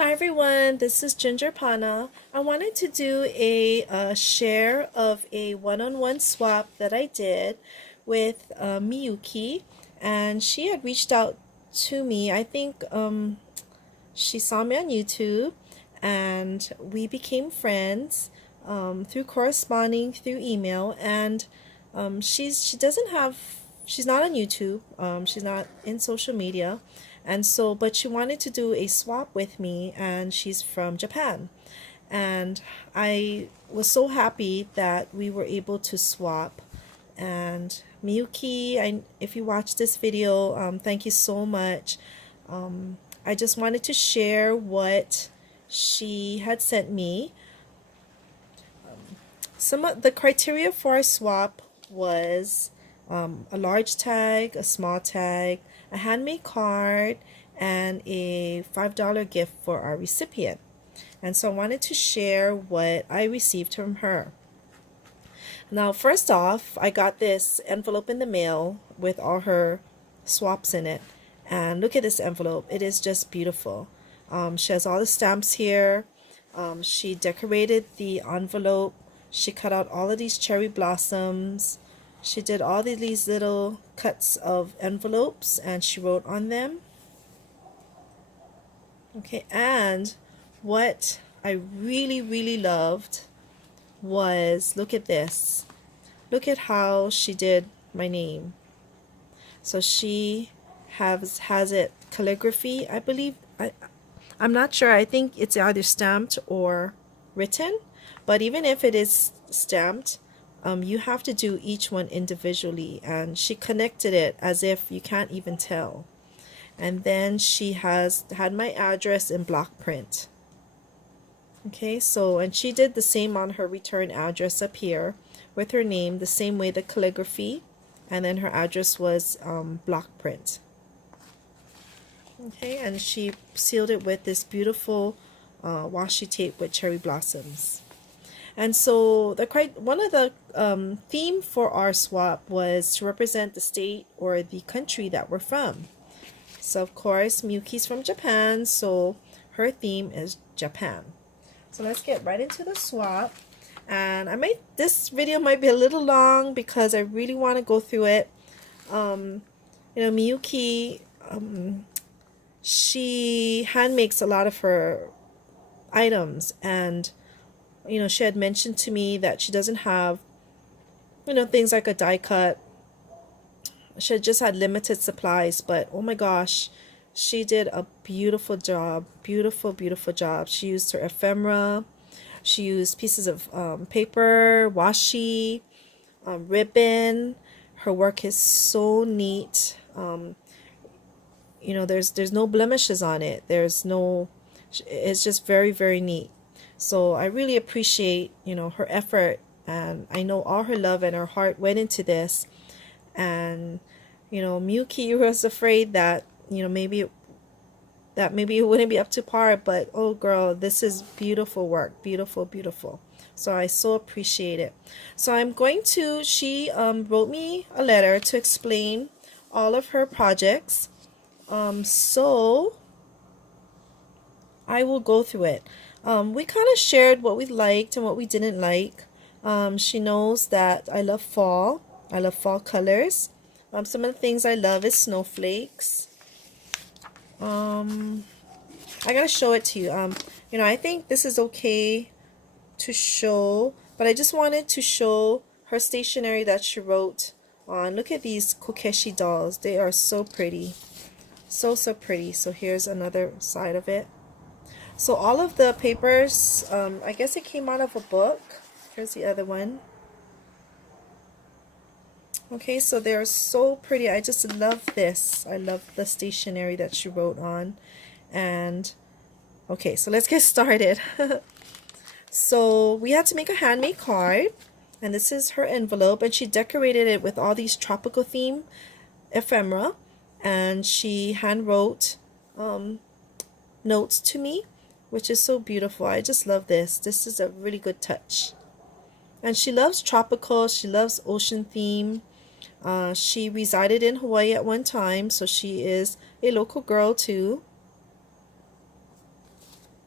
Hi everyone, this is Ginger Pana. I wanted to do a share of a one-on-one swap that I did with Miyuki, and she had reached out to me. I think she saw me on YouTube, and we became friends through corresponding through email. And she's not on YouTube. She's not in social media, and so but she wanted to do a swap with me, and she's from Japan. And I was so happy that we were able to swap. And Miyuki, if you watch this video, thank you so much. I just wanted to share what she had sent me. Some of the criteria for a swap was a large tag, a small tag, a handmade card, and a $5 gift for our recipient. And so I wanted to share what I received from her. Now, first off, I got this envelope in the mail with all her swaps in it. And look at this envelope. It is just beautiful. She has all the stamps here. She decorated the envelope. She cut out all of these cherry blossoms. She did all of these little cuts of envelopes and she wrote on them. Okay, and what I really loved was, look at this. Look at how she did my name. So she has it calligraphy, I believe. I'm not sure. I think it's either stamped or written. But even if it is stamped, you have to do each one individually. And she connected it as if you can't even tell. And then she had my address in block print. Okay, so, and she did the same on her return address up here with her name, the same way, the calligraphy, and then her address was block print. Okay, and she sealed it with this beautiful washi tape with cherry blossoms. And so one of the theme for our swap was to represent the state or the country that we're from. So of course Miyuki's from Japan, so her theme is Japan. So let's get right into the swap. And this video might be a little long because I really want to go through it. Miyuki, she hand makes a lot of her items, and she had mentioned to me that she doesn't have things like a die cut. She had just had limited supplies, but oh my gosh, she did a beautiful job. Beautiful job. She used her ephemera, she used pieces of paper, washi, ribbon. Her work is so neat. There's no blemishes on it. It's just very neat. So I really appreciate her effort, and I know all her love and her heart went into this. And Miyuki was afraid that maybe it wouldn't be up to par, but oh girl, this is beautiful work. Beautiful. So I so appreciate it. So she wrote me a letter to explain all of her projects. So I will go through it. We kind of shared what we liked and what we didn't like. She knows that I love fall. I love fall colors. Some of the things I love is snowflakes. I gotta show it to you. I think this is okay to show, but I just wanted to show her stationery that she wrote on. Look at these kokeshi dolls. They are so pretty. So pretty. So here's another side of it. So all of the papers, I guess it came out of a book. Here's the other one. Okay, so they're so pretty. I just love this. I love the stationery that she wrote on. And okay, so let's get started. So we had to make a handmade card, and this is her envelope, and she decorated it with all these tropical theme ephemera, and she hand wrote notes to me, which is so beautiful. I just love this. This is a really good touch. And she loves tropical, she loves ocean theme. She resided in Hawaii at one time, so she is a local girl too.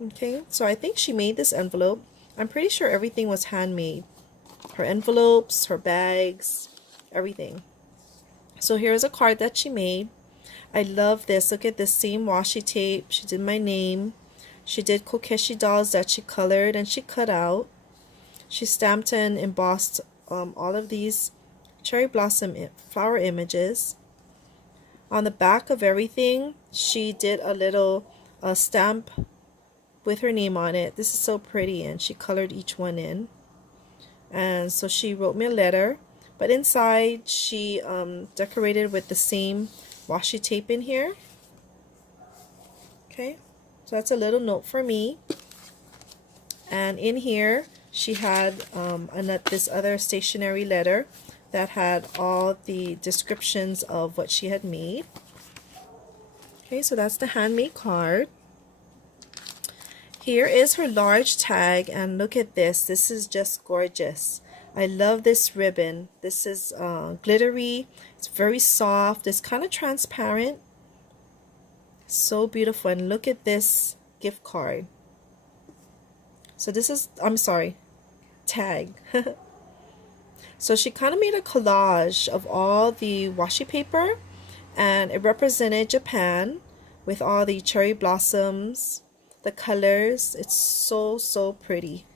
Okay, so I think she made this envelope. I'm pretty sure everything was handmade. Her envelopes, her bags, everything. So here's a card that she made. I love this. Look at this same washi tape. She did my name. She did kokeshi dolls that she colored and she cut out. She stamped and embossed all of these cherry blossom flower images. On the back of everything, she did a little stamp with her name on it. This is so pretty, and she colored each one in. And so she wrote me a letter, but inside she decorated with the same washi tape in here. Okay, so that's a little note for me. And in here she had this other stationery letter that had all the descriptions of what she had made. Okay, so that's the handmade card. Here is her large tag, and look at this. This is just gorgeous. I love this ribbon. This is glittery. It's very soft. It's kind of transparent. So beautiful. And look at this gift card. So this is, I'm sorry, tag. So she kind of made a collage of all the washi paper, and it represented Japan with all the cherry blossoms, the colors. It's so pretty.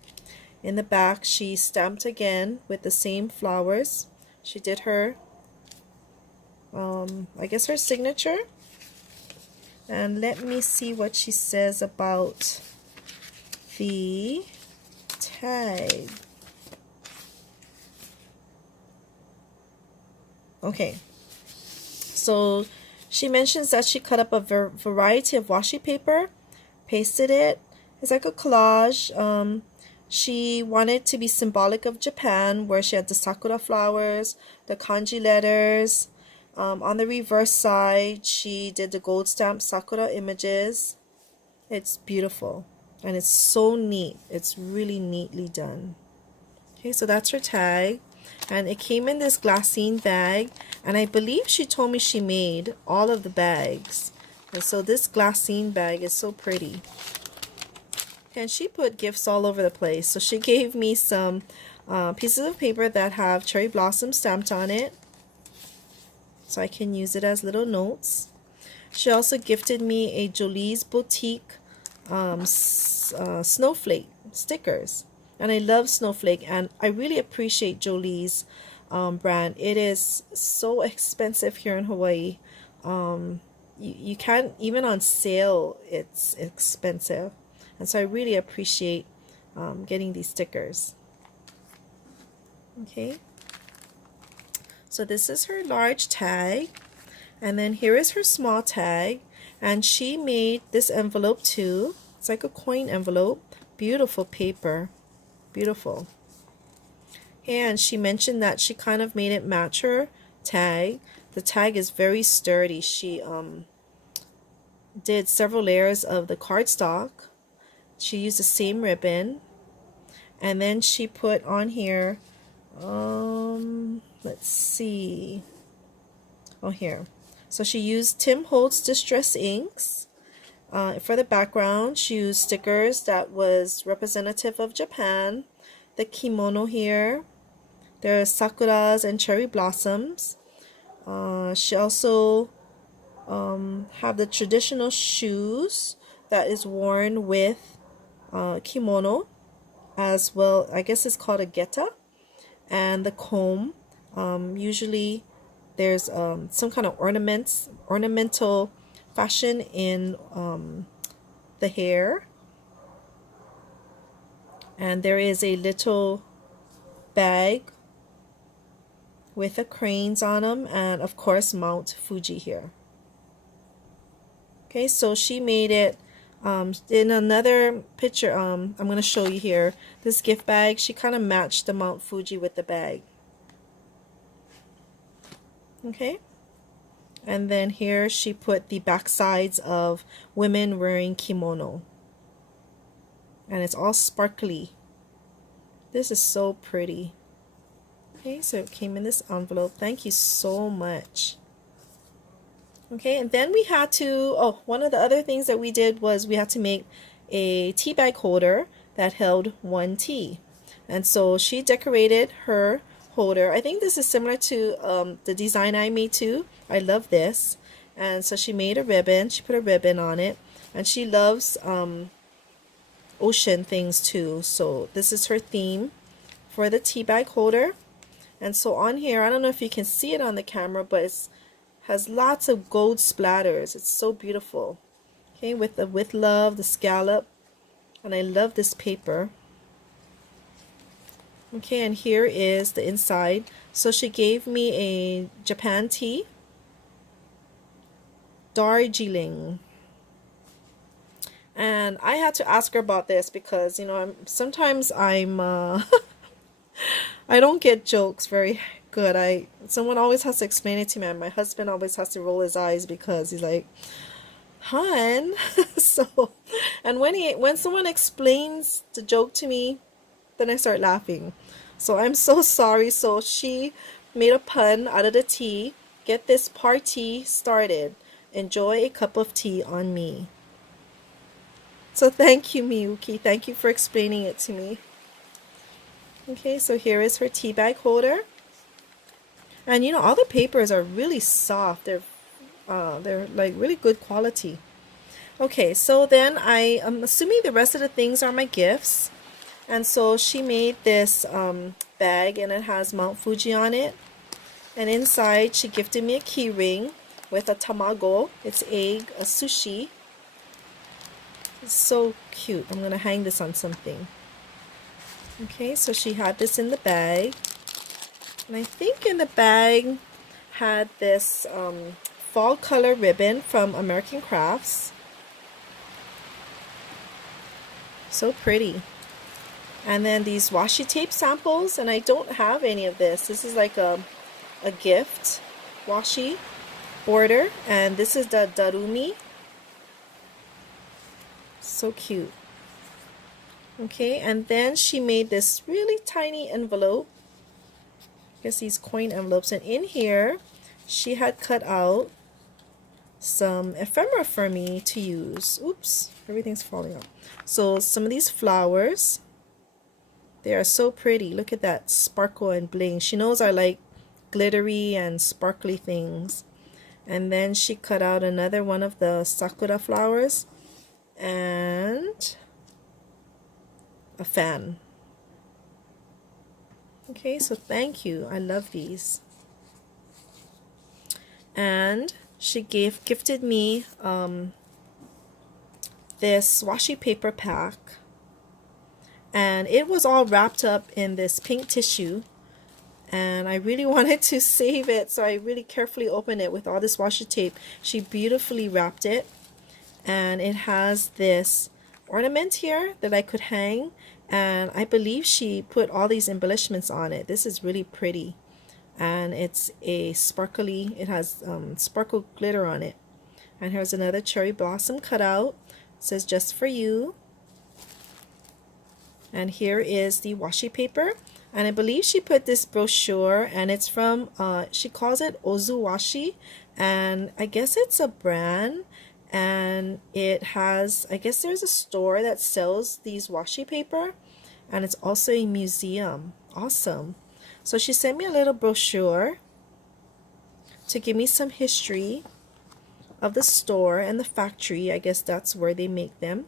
In the back she stamped again with the same flowers. She did her I guess her signature. And let me see what she says about the tag. Okay, so she mentions that she cut up a variety of washi paper, pasted it. It's like a collage. She wanted to be symbolic of Japan, where she had the sakura flowers, the kanji letters. On the reverse side, she did the gold stamp sakura images. It's beautiful, and it's so neat. It's really neatly done. Okay, so that's her tag. And it came in this glassine bag, and I believe she told me she made all of the bags. And so this glassine bag is so pretty. And she put gifts all over the place. So she gave me some pieces of paper that have cherry blossom stamped on it, so I can use it as little notes. She also gifted me a Jolie's Boutique snowflake stickers. And I love Snowflake, and I really appreciate Jolie's brand. It is so expensive here in Hawaii. You can't, even on sale, it's expensive. And so I really appreciate getting these stickers. Okay. So this is her large tag. And then here is her small tag. And she made this envelope too. It's like a coin envelope. Beautiful paper. Beautiful. And she mentioned that she kind of made it match her tag. The tag is very sturdy. She did several layers of the cardstock. She used the same ribbon. And then she put on here, let's see. Oh, here. So she used Tim Holtz Distress inks. For the background, she used stickers that was representative of Japan. The kimono here. There are sakuras and cherry blossoms. She also have the traditional shoes that is worn with kimono, as well. I guess it's called a geta. And the comb. Usually there's some kind of ornamental fashion in the hair. And there is a little bag with the cranes on them, and of course Mount Fuji here. Okay, so she made it in another picture. I'm going to show you here. This gift bag, she kind of matched the Mount Fuji with the bag. Okay. And then here she put the back sides of women wearing kimono. And it's all sparkly. This is so pretty. Okay, so it came in this envelope. Thank you so much. Okay, and then we had to, one of the other things that we did was we had to make a tea bag holder that held one tea. And so she decorated her holder. I think this is similar to the design I made too. I love this. And so she made a ribbon. She put a ribbon on it. And she loves ocean things too. So this is her theme for the tea bag holder. And so on here, I don't know if you can see it on the camera, but it has lots of gold splatters. It's so beautiful. Okay, with the with love, the scallop. And I love this paper. Okay, and here is the inside. So she gave me a Japan tea, Darjeeling. And I had to ask her about this because, you know, sometimes I'm I don't get jokes very good. Someone always has to explain it to me, and my husband always has to roll his eyes because he's like, "Hun." So, and when someone explains the joke to me, then I start laughing. So I'm so sorry. So she made a pun out of the tea. Get this party started. Enjoy a cup of tea on me. So thank you, Miyuki. Thank you for explaining it to me. Okay, so here is her tea bag holder. And you know, all the papers are really soft. They're like really good quality. Okay, so then I'm assuming the rest of the things are my gifts. And so she made this bag, and it has Mount Fuji on it. And inside she gifted me a key ring with a tamago. It's egg, a sushi. It's so cute. I'm going to hang this on something. Okay, so she had this in the bag. And I think in the bag had this fall color ribbon from American Crafts. So pretty. And then these washi tape samples, and I don't have any of this. This is like a gift washi border, and this is the Darumi. So cute. Okay, and then she made this really tiny envelope. I guess these coin envelopes, and in here she had cut out some ephemera for me to use. Oops, everything's falling out. So some of these flowers, they are so pretty. Look at that sparkle and bling. She knows I like glittery and sparkly things. And then she cut out another one of the sakura flowers and a fan. Okay, so thank you. I love these. And she gifted me this washi paper pack. And it was all wrapped up in this pink tissue, and I really wanted to save it, so I really carefully opened it with all this washi tape. She beautifully wrapped it, and it has this ornament here that I could hang, and I believe she put all these embellishments on it. This is really pretty, and it's a sparkly, it has sparkle glitter on it. And here's another cherry blossom cutout. It says just for you. And here is the washi paper, and I believe she put this brochure, and it's from she calls it Ozu Washi, and I guess it's a brand, and it has, I guess there's a store that sells these washi paper, and it's also a museum. Awesome. So she sent me a little brochure to give me some history of the store and the factory. I guess that's where they make them.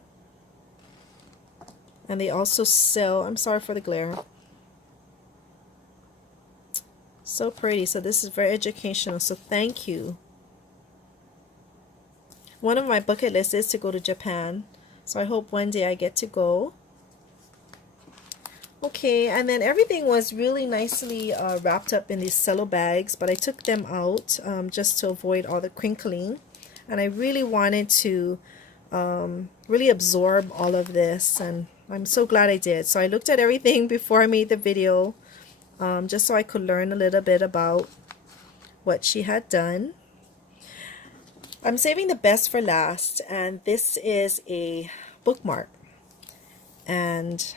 And they also sell, I'm sorry for the glare. So pretty. So this is very educational. So thank you. One of my bucket lists is to go to Japan. So I hope one day I get to go. Okay, and then everything was really nicely wrapped up in these cello bags, but I took them out just to avoid all the crinkling. And I really wanted to really absorb all of this, and I'm so glad I did. So I looked at everything before I made the video, just so I could learn a little bit about what she had done. I'm saving the best for last, and this is a bookmark, and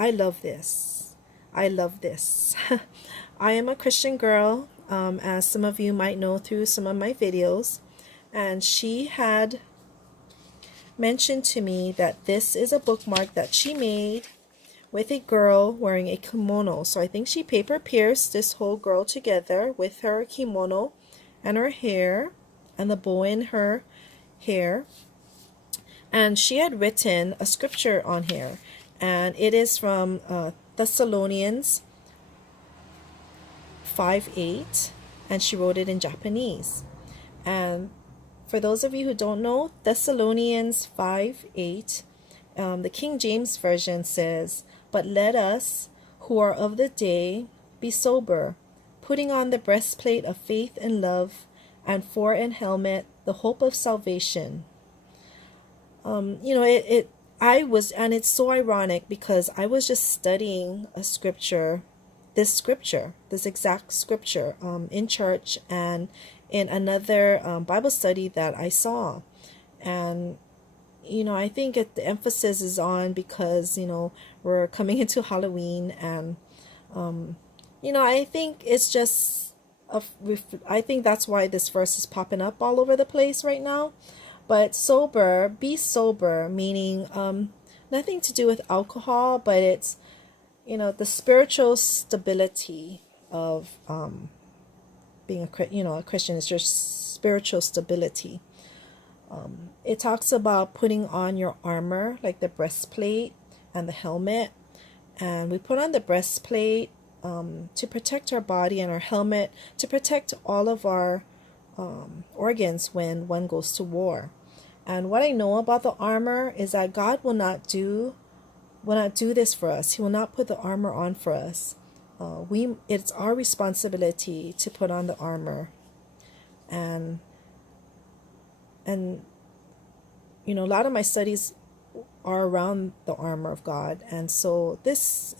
I love this. I love this. I am a Christian girl, as some of you might know through some of my videos, and she had mentioned to me that this is a bookmark that she made with a girl wearing a kimono. So I think she paper pierced this whole girl together with her kimono and her hair and the bow in her hair. And she had written a scripture on here, and it is from Thessalonians 5:8, and she wrote it in Japanese. And for those of you who don't know, Thessalonians 5:8, the King James Version says, "But let us, who are of the day, be sober, putting on the breastplate of faith and love, and for an helmet, the hope of salvation." And it's so ironic because I was just studying a scripture, this exact scripture, in church and in another Bible study that I saw. And, I think the emphasis is on because, we're coming into Halloween, and, I think it's just, I think that's why this verse is popping up all over the place right now. But sober, be sober, meaning nothing to do with alcohol, but it's, the spiritual stability of being a Christian is just spiritual stability. It talks about putting on your armor, like the breastplate and the helmet. And we put on the breastplate to protect our body, and our helmet to protect all of our organs when one goes to war. And what I know about the armor is that God will not do this for us. He will not put the armor on for us. It's our responsibility to put on the armor. And a lot of my studies are around the armor of God. And so that's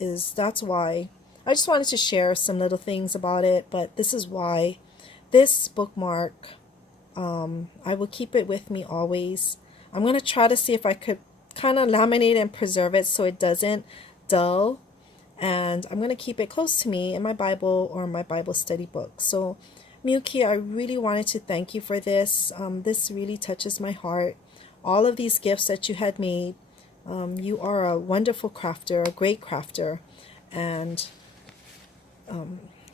why I just wanted to share some little things about it, but this is why this bookmark, I will keep it with me always. I'm going to try to see if I could kind of laminate and preserve it so it doesn't dull. And I'm going to keep it close to me in my Bible or my Bible study book. So, Miyuki, I really wanted to thank you for this. This really touches my heart. All of these gifts that you had made, you are a wonderful crafter, a great crafter. And,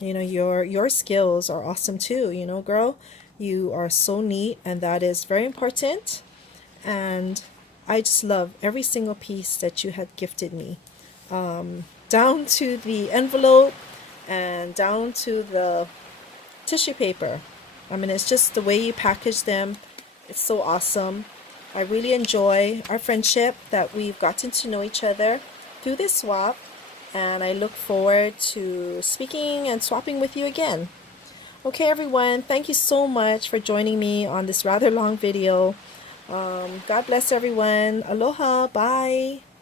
your skills are awesome too, girl. You are so neat, and that is very important. And I just love every single piece that you had gifted me, down to the envelope and down to the tissue paper. I mean, it's just the way you package them. It's so awesome. I really enjoy our friendship, that we've gotten to know each other through this swap, and I look forward to speaking and swapping with you again. Okay, everyone, thank you so much for joining me on this rather long video. God bless everyone. Aloha. Bye.